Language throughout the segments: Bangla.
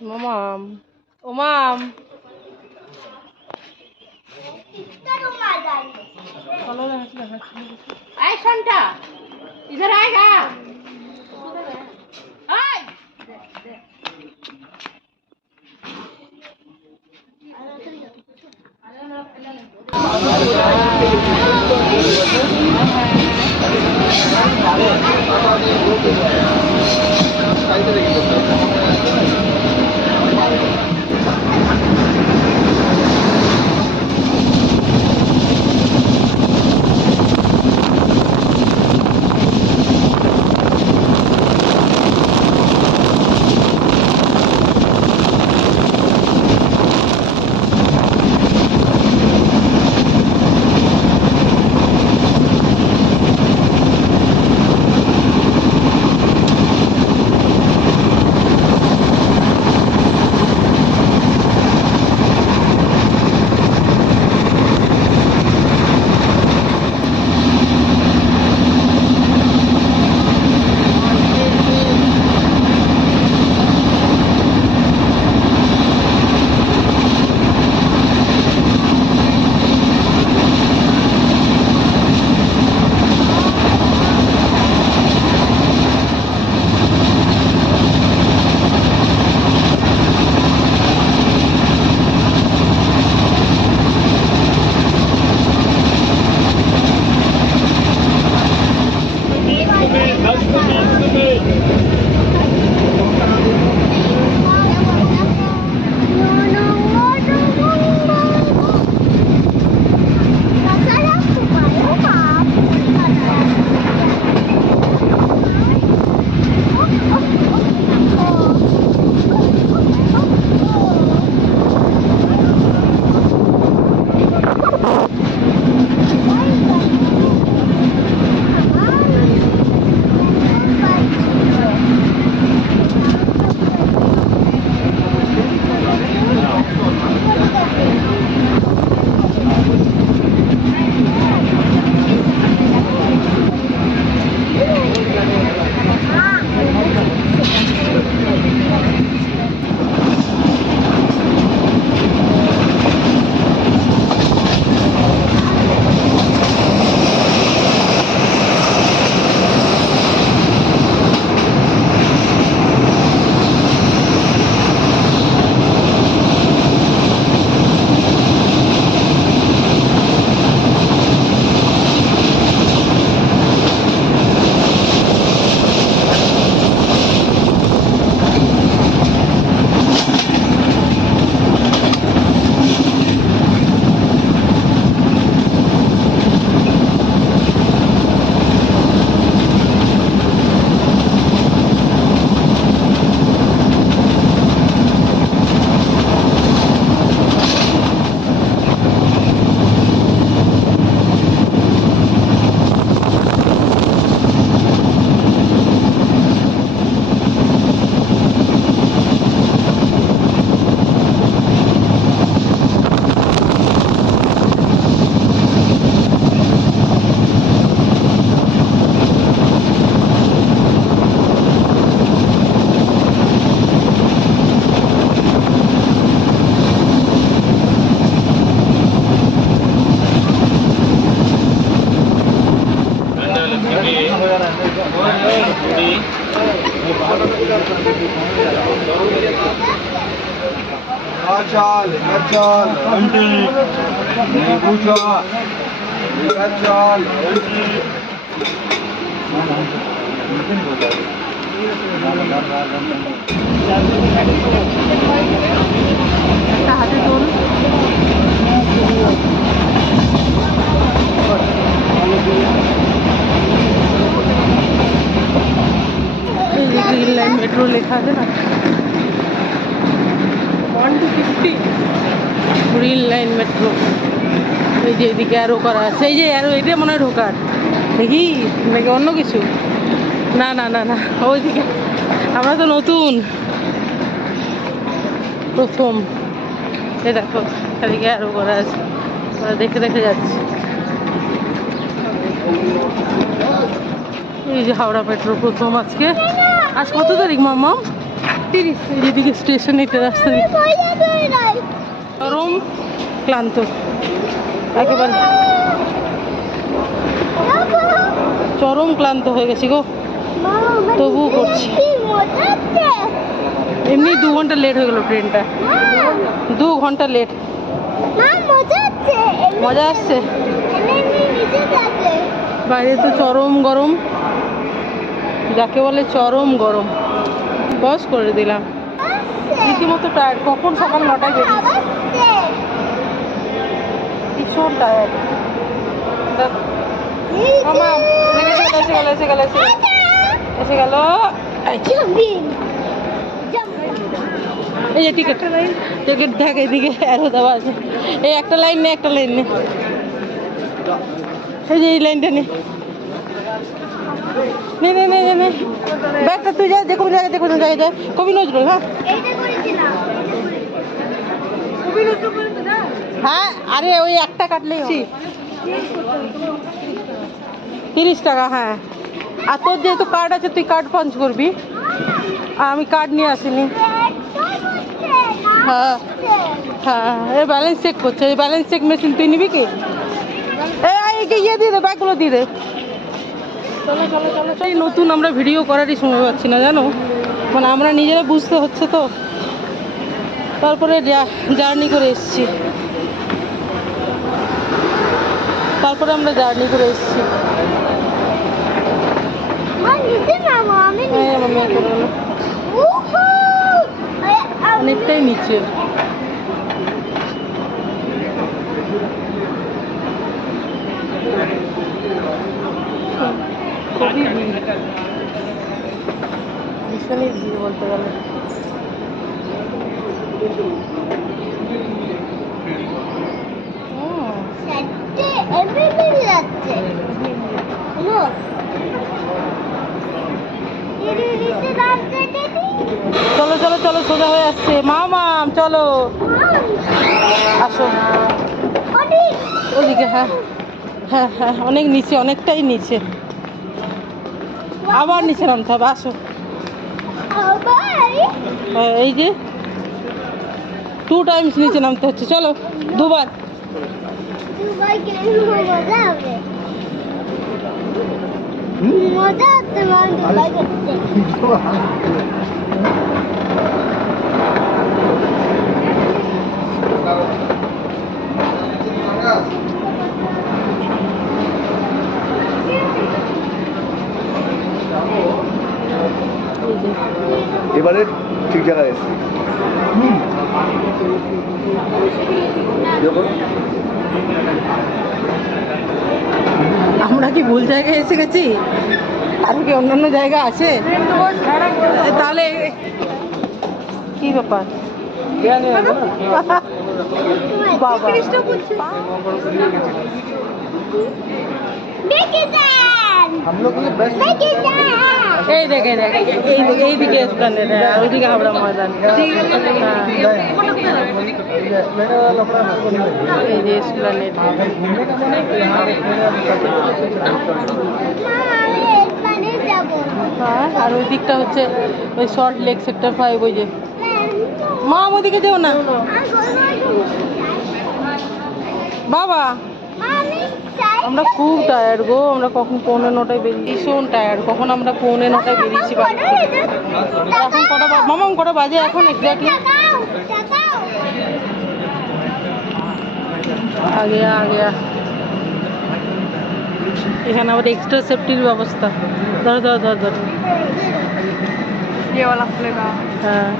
মামাম ও মাম। আয় সন্টা ইধার আয় গা। আয় চল চল বুঝো চল একটা হাতে তোল এই যে গ্রিন লাইন মেট্রো লেখা আছে না one two fifty green line metro এই যে এদিকে অ্যারো করা আছে। এই যে অ্যারো এটা মনে হয় ঢোকার। দেখি, নাকি অন্য কিছু? না না না না, ওইদিকে। আমরা তো নতুন। প্রথম। এ দেখো, এদিকে অ্যারো করা আছে। দেখে দেখে যাচ্ছি। এই যে হাওড়া মেট্রো প্রথম আজকে। আজ কত তারিখ, মামা? তিরিশ যেদিকে স্টেশন রাস্তা চরম ক্লান্ত। একেবারে। চরম ক্লান্ত হয়ে গেছি গো। তবুও করছি। এমনি দু ঘণ্টা লেট হয়ে গেল ট্রেনটা দু ঘণ্টা লেট মজা আসছে। বাইরে তো চরম গরম। যাকে বলে চরম গরম। বস করে দিলাম। রীতিমতো টায়ার্ড কখন সকাল নটায় বেরিয়েছি। ভীষণ টায়ার্ড এসে গেল এসে গেল এসে গেল এই যে, টিকিট টিকিট দেখ এদিকে অ্যারো দেওয়া আছে। এই একটা লাইন নে একটা লাইন নে। এই যে এই লাইনটা নে নে নে নে। ব্যাগটা তুই যা যে কোনো জায়গায় যে কোনো জায়গায় যা কবি নজরুল হ্যাঁ। হ্যাঁ আরে ওই একটা কাটলেই। তিরিশ টাকা হ্যাঁ। আর তোর যেহেতু কার্ড আছে তুই কার্ড পাঞ্চ করবি। আমি কার্ড নিয়ে আসিনি। হ্যাঁ। হ্যাঁ এ ব্যালেন্স চেক করছে। এই ব্যালেন্স চেক মেশিন তুই নিবি কি? এ একে ইয়ে দিয়ে দে ব্যাগগুলো দিয়ে দে। চলো চলো চলো এই নতুন আমরা ভিডিও করারই সময় পাচ্ছি না জানো? মানে আমরা নিজেরা বুঝতে হচ্ছে তো। তারপরে জার্নি করে এসছি। তারপরে আমরা জার্নি করে এসেছি। হ্যাঁ অনেকটাই নিচে। খুবই ভিড়। ভীষণই ভিড় বলতে গেলে। চলো চলো চলো সোজা হয়ে আসছে। মামাম চলো। আসো। ওদিকে হ্যাঁ হ্যাঁ হ্যাঁ অনেক নিচে অনেকটাই নিচে। আবার নিচে নামতে হবে আসো। হ্যাঁ, এই যে। টু টাইমস নিচে নামতে হচ্ছে চলো দুবার। মজা হচ্ছে মা দুবাই করতে এই যে এবারে ঠিক জায়গায় এসছি। আমরা কি ভুল জায়গায় এসে গেছি? আরও কি অন্যান্য জায়গা আছে? তাহলে কি ব্যাপার? বাবা। এই দেখে দেখ এই দিকে স্থান ওইদিকে হাবড়া ময়দান। এই যে স্প্লানেট হ্যাঁ।, হ্যাঁ। আর ওই দিকটা হচ্ছে ওই শর্ট লেগ সেক্টর ফাইভ ওই যে। মা ওদিকে যেও না। বাবা। আমরা খুব টায়ার্ড গো আমরা কখন পৌনে নটায় বেরিয়ে ভীষণ টায়ার্ড কখন আমরা পৌনে নটায় বেরিয়েছি বাড়ি এখন কটা মামাম কটা বাজে এখন এক্স্যাক্টলি আগে আগে। এখানে আবার এক্সট্রা সেফটির ব্যবস্থা। ধর ধর ধর ধর। হ্যাঁ।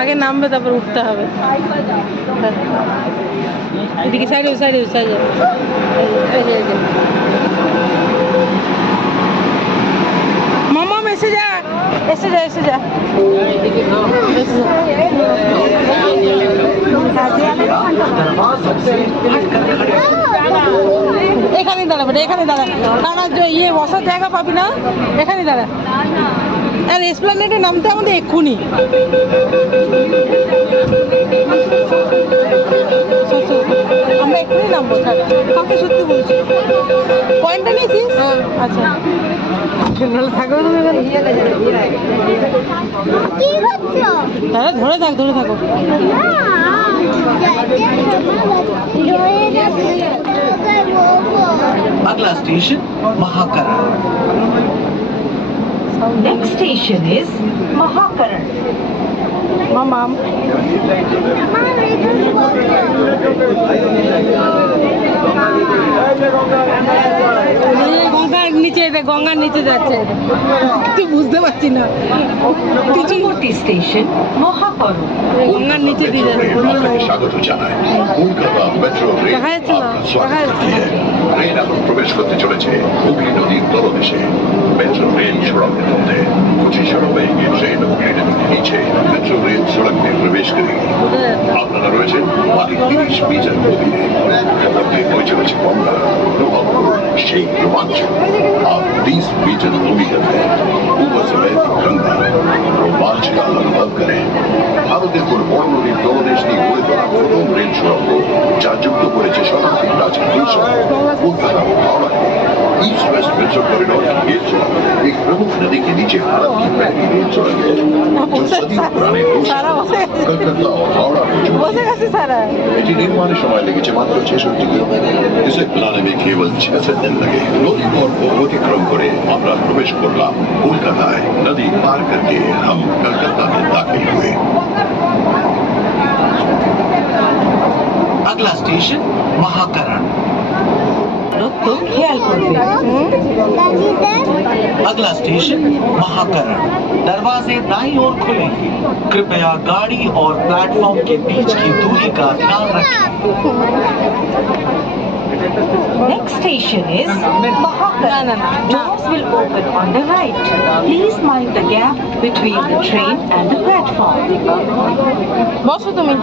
আগে নামবে, তারপর উঠতে হবে। এদিকে সাইডে সাইডে সাইডে মামাম এসে যা এসে যা এসে যা। এখানে দাঁড়াবে এখানে দাঁড়া আর ইয়ে বসার জায়গা পাবি না। এখানে দাঁড়া। আর এসপ্লানেটে নামতে আমাদের এক্ষুনি সত্যি, সত্যি। আমরা এক্ষুনি নামবো ছাড় কাউকে সত্যি বলছি পয়েন্টটা নিয়েছিস আচ্ছা নাহলে থাকো তুমি এখানে কি করছো তাহলে ধরে থাক ধরে থাকো না ধরে রাখি তোকে বলবো अगला station महाकरण Next station is Mahakaran. মামাম মা গঙ্গার নিচে গঙ্গার নিচে যাচ্ছে। বুঝতে পারছি না। পরবর্তী স্টেশন মহাকরণ গঙ্গার নিচে দিয়ে যাচ্ছে। স্বাগত জানাই। কলকাতা মেট্রো রেল জানিয়ে প্রবেশ করতে চলেছে হুগলি নদীর তলদেশে। মেট্রো রেল সড়কের মধ্যে পঁচিশ সড়কে এগিয়ে ট্রেন হুগলি নদীর নিচে মেট্রো রেল সড়ক में प्रवेश करेगी বোঝা যাচ্ছে আপনারা রয়েছেন মালিক তিরিশ মিটার গভীরে মধ্যে বয়ে চলেছে গঙ্গা অনুভব করুন সেই রোমাঞ্চ आप बीस मीटर गंभीर है ऊपर से बहती गंगा रोमांच का अनुभव करें ভারতের কোন বড় নদীর তলদেশ নিয়ে গড়ে তোলা প্রথম রেল সড়ক যা যুক্ত করেছে শতাব্দীর প্রাচীন উৎসব কলকাতা ও হাওড়াকে ईस्ट वेस्ट मेट्रो कॉरिडोर की रेल सड़क एक प्रमुख नदी के नीचे भारत की पहली रेल चौड़ी है जो सदियों पुराने कलकत्ता और हावड़ा को निर्माण समय मात्र छह ডিগ্রি दिन लगे কেবল ছেসে দিন লাগে নদী और भोगों के क्रम করে আমরা প্রবেশ করলাম কলকাতায় पार करके हम कलकत्ता में दाखिल हुए। अगला स्टेशन महाकर খেয়াল করবে अगला स्टेशन महाकरण दरवाजे दाईं ओर खुलेंगे कृपया गाड़ी और प्लेटफॉर्म के बीच की दूरी का ध्यान रखें Next station is No, Mahakaran. no, no. Doors will open on the right. Please mind the gap between the train and the platform. বসো তুমি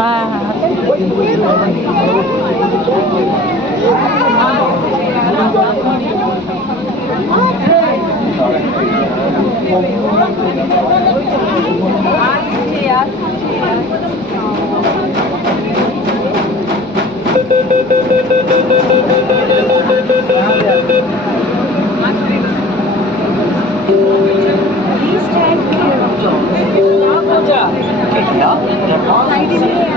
হ্যাঁ হ্যাঁ Please stand clear of John. Roger. Clear. They're all right in here.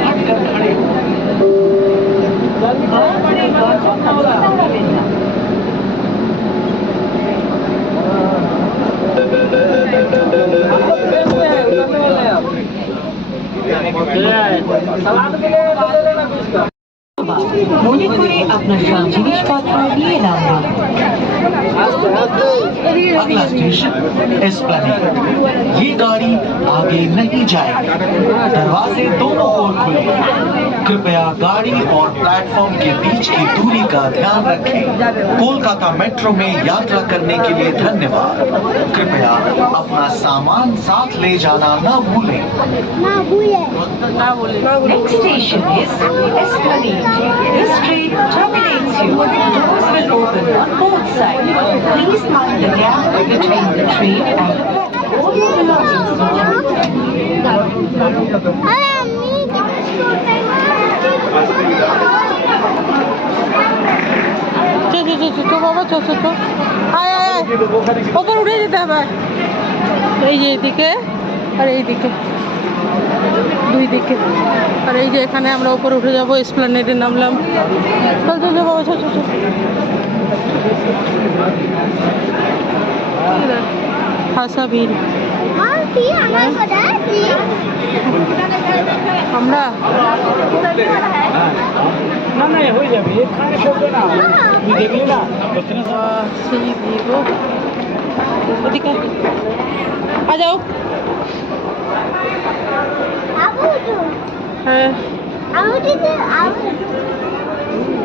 মনে করে আপনার সব জিনিসপত্র নিয়ে নামবেন। अगला स्टेशन एस्प्लेनेड ये गाड़ी आगे नहीं जाएगी। दरवाजे दोनों ओर खुले। कृपया गाड़ी और प्लेटफॉर्म के बीच की दूरी का ध्यान रखें। कोलकाता मेट्रो में यात्रा करने के लिए धन्यवाद। कृपया अपना सामान साथ ले जाना न भूलें। Gap between the train and. All ওপর উঠে যেতে হবে এই যে এইদিকে আর এইদিকে দুই দিকে আর এই যে এখানে আমরা উপরে উঠে যাব এসপ্লানেডে নামলাম চল চল বাবা চল চল বিল কি আমার ওদিকে। আ যাও। হ্যাঁ আবু তো আবু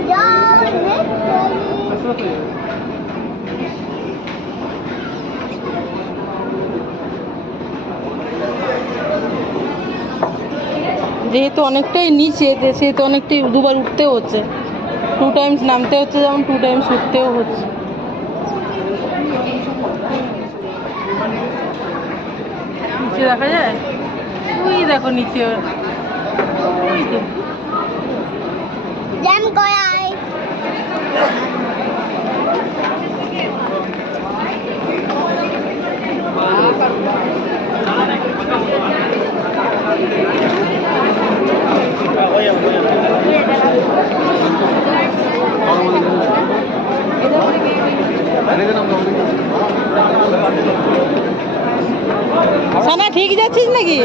যাও নেক্সট যেহেতু অনেকটাই নিচে, সেহেতু অনেকটাই দুবার উঠতেও হচ্ছে। টু টাইমস নামতে হচ্ছে, যেমন টু টাইমস উঠতেও হচ্ছে। নিচে দেখা যায়? ওই দেখো নিচে। ওই যে। নাকি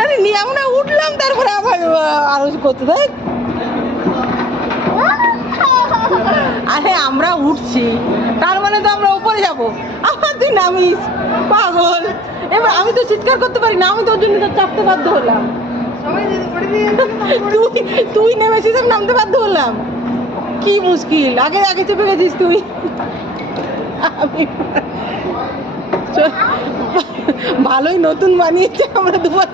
আরে নিয়ে আমরা উঠলাম তারপরে আবার আহ, আরও করতে দেখ আরে আমরা উঠছি তার মানে তো আমরা উপরে যাব। আবার তুই নামিস পাগল। এবার আমি তো চিৎকার করতে পারি না আমি তোর জন্য তো চাপতে বাধ্য হলাম। তুই তুই নেমেছিস আমি নামতে বাধ্য হলাম। কি মুশকিল আগে আগে চেপে গেছিস তুই। আমি ভালোই নতুন বানিয়েছে, আমরা দুবার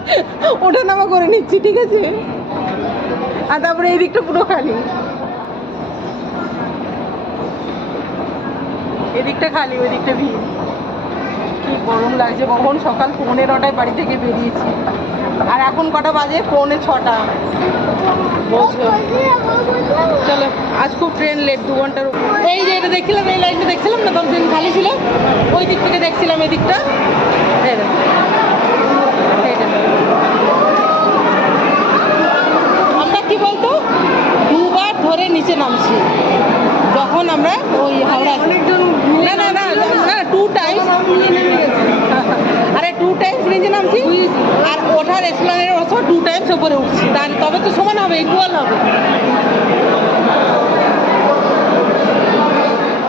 ওঠা নামা করে নিচ্ছি, ঠিক আছে? আর তারপরে এই দিকটা পুরো খালি। এদিকটা খালি, ওই দিকটা ভিড়। কি গরম লাগছে কখন সকাল পৌনে নটায় বাড়ি থেকে বেরিয়েছি। আর এখন কটা বাজে? পৌনে ছটা। চলো আজ খুব ট্রেন লেট দু ঘণ্টার উপর। এই যে এটা দেখছিলাম এই লাইনটা দেখছিলাম না তখন ট্রেন খালি ছিল। ওই দিক থেকে দেখছিলাম এই দিকটা এই দেখো। আমরা কি বলতো দুবার ধরে নিচে নামছি। যখন আমরা ওই হাওড়া না না না না? টু টাইমস আরে টু টাইমস নিচে নামছি। আর ওঠার এক্সপ্লেনের অবশ্য টু টাইমস উপরে উঠছি। তার তবে তো সমান হবে ইকুয়াল হবে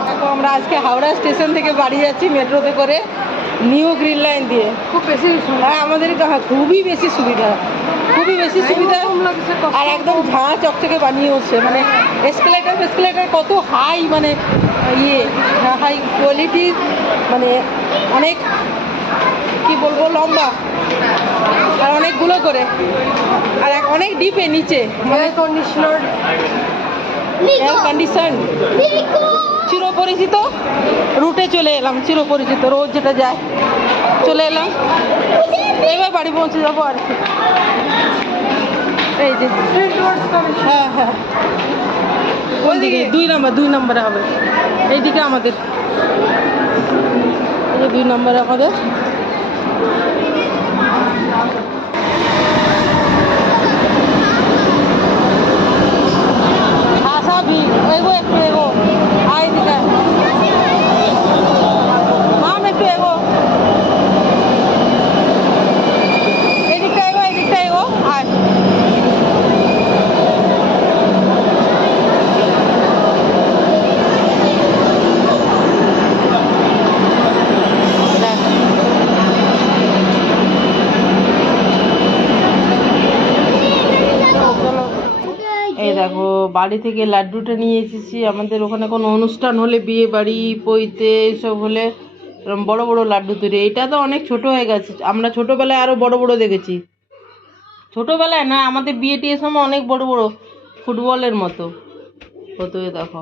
দেখো আমরা আজকে হাওড়া স্টেশন থেকে বাড়ি যাচ্ছি মেট্রোতে করে নিউ গ্রিন লাইন দিয়ে। খুব বেশি হ্যাঁ আমাদের হ্যাঁ, খুবই বেশি সুবিধা। খুবই বেশি সুবিধা। আর একদম ঝাঁ চকচকে বানিয়ে উঠছে মানে এসকেলেটার এসকেলেটার কত হাই মানে ইয়ে হাই কোয়ালিটির মানে অনেক কি বলব লম্বা। আর অনেকগুলো করে। আর অনেক ডিপে নিচে। এয়ার কন্ডিশনার এয়ার কন্ডিশন চিরপরিচিত রুটে চলে এলাম, চিরপরিচিত, রোজ যেটা যায়, চলে এলাম। এবার বাড়ি পৌঁছে যাব আর কি। এই যে হ্যাঁ হ্যাঁ। ওইদিকে দুই নম্বর, দুই নম্বরে হবে। এইদিকে আমাদের। এই দুই নম্বরে আমাদের। ভি এগো একটু, এগো। আয় দিকে মাম একটু এগো এদিকটা এগো এদিকটা এগো আয় দেখ। চলো এই দেখো বাড়ি থেকে লাড্ডুটা নিয়ে এসেছি। আমাদের ওখানে কোনো অনুষ্ঠান হলে বিয়ে বাড়ি পইতে এসব হলে এরকম বড় বড় লাড্ডু তৈরি। এটা তো অনেক ছোট হয়ে গেছে। আমরা ছোটোবেলায় আরও বড় বড় দেখেছি। ছোটোবেলায় না, আমাদের বিয়ে টিয়ের সময় অনেক বড় বড় ফুটবলের মতো। হতো দেখো।